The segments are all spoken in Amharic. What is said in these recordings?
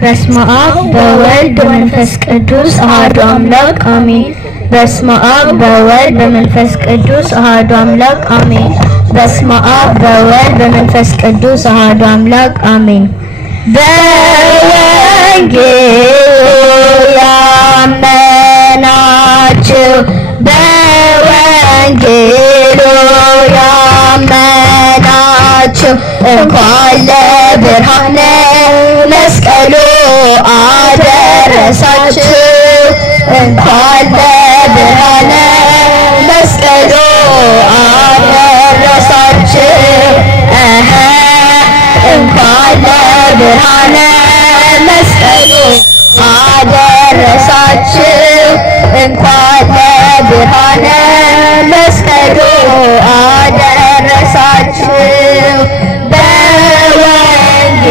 በስመ አብ በወልድ በመንፈስ ቅዱስ አሐዱ አምላክ አሜን። በስመ አብ በወልድ በመንፈስ ቅዱስ አሐዱ አምላክ አሜን። በስመ አብ በወልድ በመንፈስ ቅዱስ አሐዱ አምላክ አሜን። በወንጌል ያመናችሁ በወንጌሉ ያመናችሁ እንኳን ለብርሃነ መስቀሉ አደረሳችሁ እንኳን ለብርሃነ መስቀሉ አደረሳችሁ እንኳን ለብርሃነ መስቀሉ አደረሳችሁ እንኳን ለብርሃነ መስቀሉ አደረሳችሁ በወንጌሉ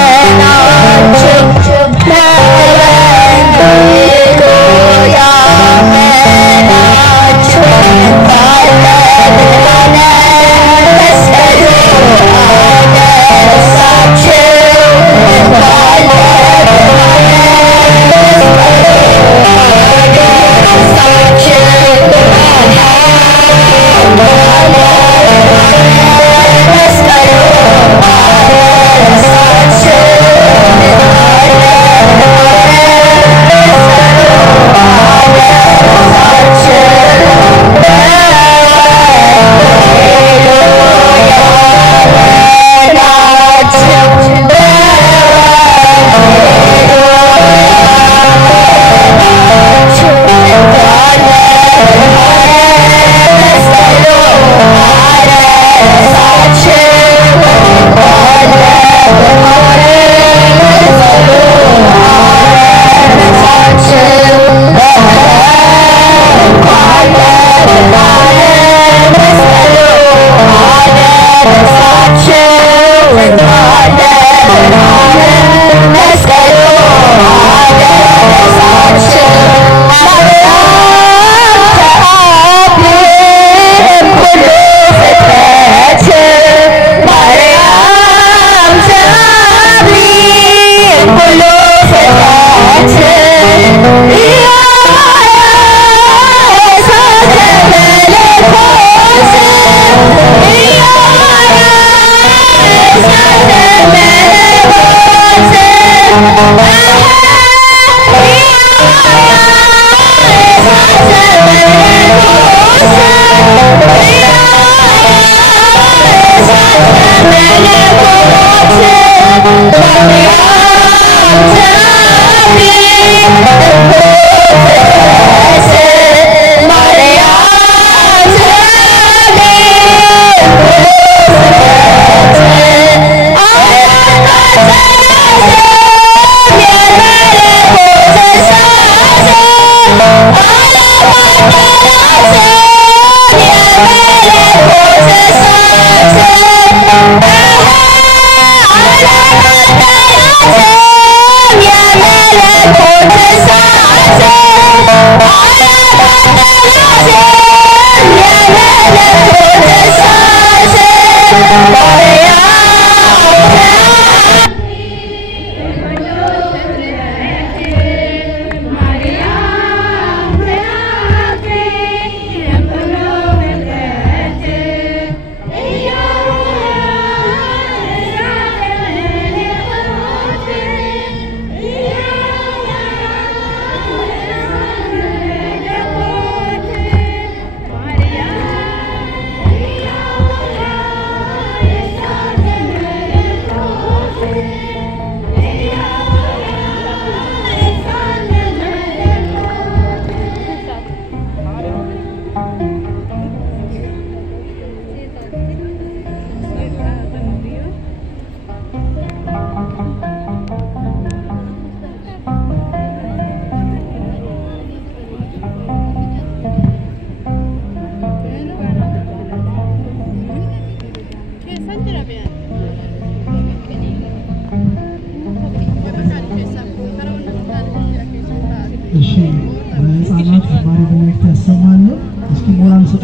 ያመናችሁ በወንጌሉ ያመናችሁ እንኳን ለብርሃነ መስቀሉ አደረሳችሁ እንኳን ለብርሃነ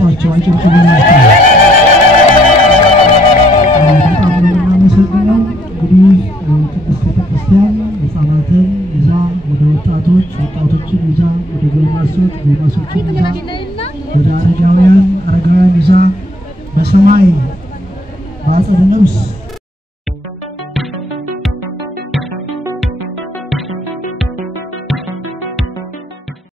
ግለጿቸው አጨብጭቡላቸው። በጣም ነው የምናመሰግነው። እንግዲህ ቅድስት ቤተክርስቲያን ሕፃናትን ይዛ ወደ ወጣቶችን ይዛ ወደ ጎልማሶችን ይዛ ወደ አረጋውያን ይዛ በሰማይ በአጸደ ነፍስ